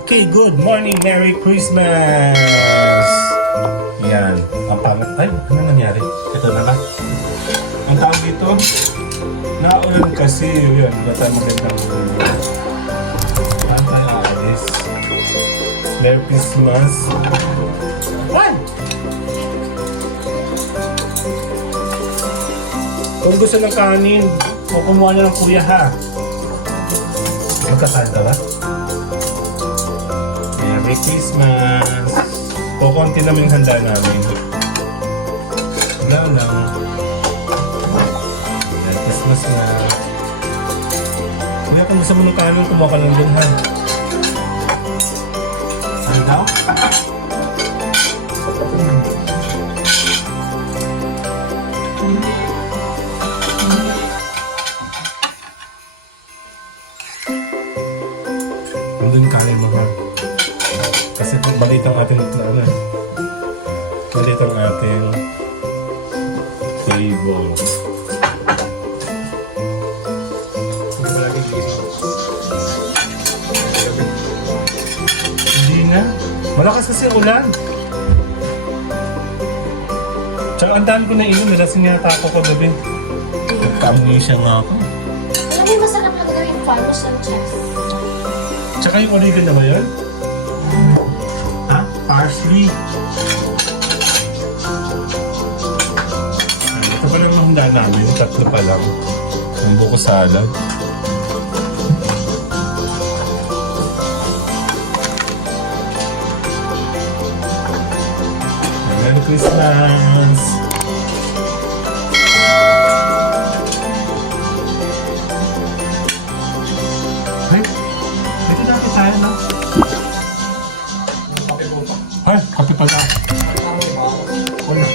Okay, good morning, Merry Christmas! Yan, ang pangit. Ay, ano nangyari? Ito na ba? Ang tawag dito, naulan kasi, yun, ba tayo magandang alis. Merry Christmas! What? Kung gusto ng kanin, o kumuha na ng kuya ha. Magkasal ka ba? Merry Christmas! O konti naman yung handa namin. Wala lang. Merry Christmas na. Kaya kung gusto mo ng kanin, kumuha ka lang dun ha. Ano daw? Nandun yung kanin mo ha. Kasi maliit ang ating ano, maliit ang ating table. Hindi na. Malakas kasi ulan. Tsaka ang dami ko na inom. Nalasing yata ako kagabi. Nagka-amnesia nga ako. Alam mo, masarap lang gawin yung farmers and chefs. Tsaka yung oregano ba yun? Ha? Parsley. Ito pa lang ang handa namin. Tatlo pa lang. Ang buko salad. Merry Christmas! Ay! Ito dati tayo na. Ay! Kape pala. Wala.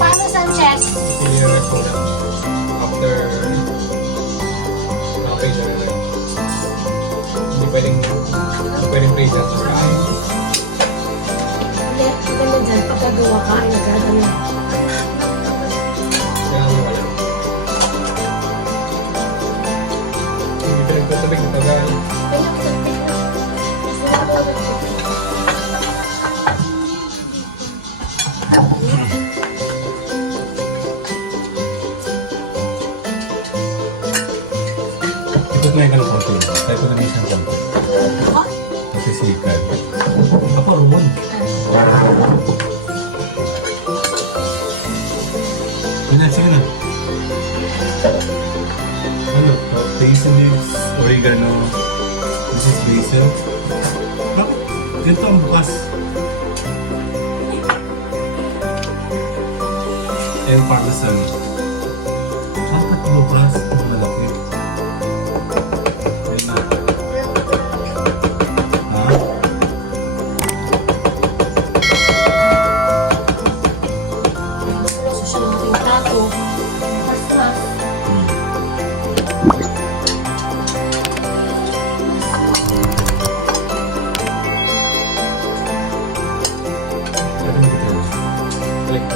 Farmers and chefs. After nakapisa na lang. Hindi pwedeng prison sa kain. Hindi, maganda dyan. Pagkagawa ka, ay nagkagawa. Kaya ano wala. Hindi pinagtutubig na tagal. Ay, nagtagpik na. Sila ko nagtagpik. Ikot na yung ganun konti. Tayo ko na may isang konti. Oh, Nasisikat. Ako roon. Sige na. Ano? Basil leaves, oregano. This is basil. Bakit? Ganito ang bukas. And parmesan. Bakit bukas? Ang malaki. Ayun na. Ha? gusto siya ng ating tato. Mas. Balik.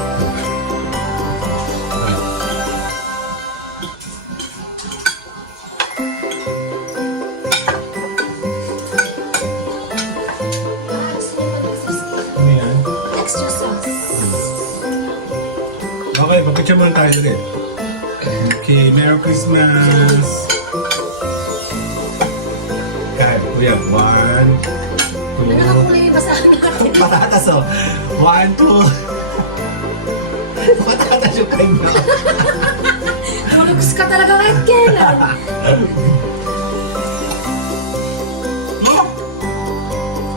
Ano yan? Extra sauce. Okay, papicture muna tayo ulit. Okay, Merry Christmas! Kaya, kuya, 1, 2... Nakakulay yung basahan natin. Patatas oh! 1, 2... Patatas yung kanya. Tulugs ka talaga kahit kailan.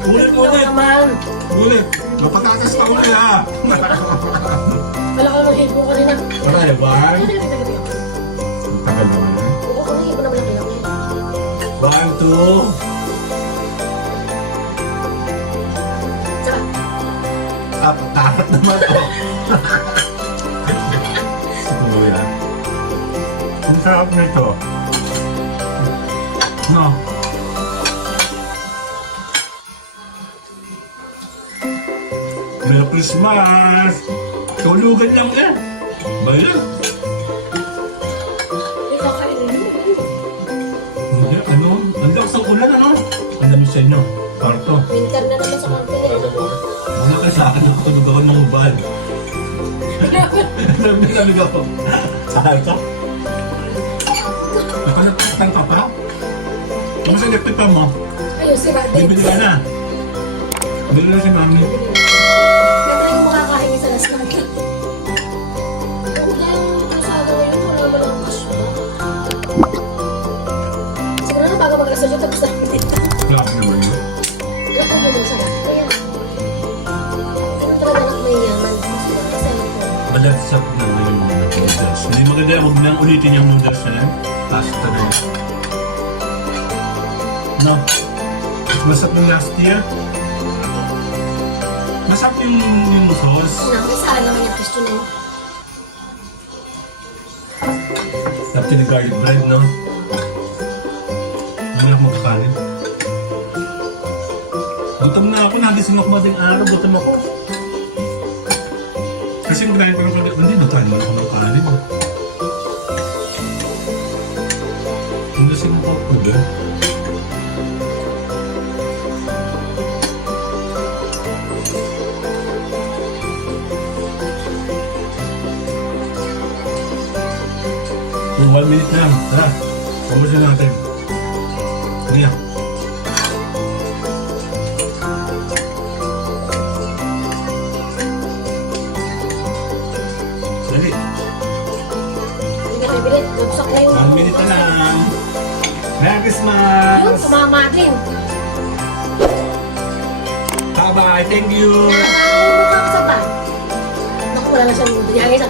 Ulit, Ikaw ulit. naman. Ulit. Mapatakas ka ulit ha. Wala ka ng hipo kanina. Maraya ba? Ano yung pinagabi ako? Ang tagal naman eh. Oo, ako ng hipo na malaki lang. 1, 2. Tsaka, Dapat naman to. Kuya. Ang sarap nito. No. Merry Christmas! Tulugan lang eh. Bayan. may kakainin mo. Hindi, ano? Ang lakas ng ulan, ano? Ang dami sa inyo. Parto. Winter na naman sa company. Wala ka sa akin, nakatulog ako ng uban. Sabi ako. Sakay ka? Nakalagpatan ka pa? Kung sa electric pa mo, Ayun, si Radin. bibili ka na. Bibili na si mami. Yan na yung makakain sa last natin. Kung yung kasama na yun, wala mo lang cash ba? Siguro na bago mag-research yung tapos namin dito. Grabe naman yun. Alam ko yung masarap. Kaya, ano talaga anak may yaman? Kasi ano ko. Malagsak na yung noodles. Hindi maganda, huwag nang ulitin yung noodles na yan. Pasta na yun. No. Masarap yung last year. Masarap yung sauce. Ano, may sara naman yung question na yun. Sarap yung garlic bread, no? Hindi ako magkakalit. Gutom na ako, nagising ako madaling araw, gutom ako. Kasi yung kinain ko ng kalit, hindi ba tayo naman ako magkakalit? Nagising ako, hindi. Yung 1 minute na lang, tara, pamasin natin. Hindi na. Dali, Hindi ka nabili. Nabsak na yung... 1 minute na lang. Merry Christmas! Yun, tumama din. Bye-bye, thank you! Nakakaubo ka sa ba? Naku, wala na siyang dunyagay na.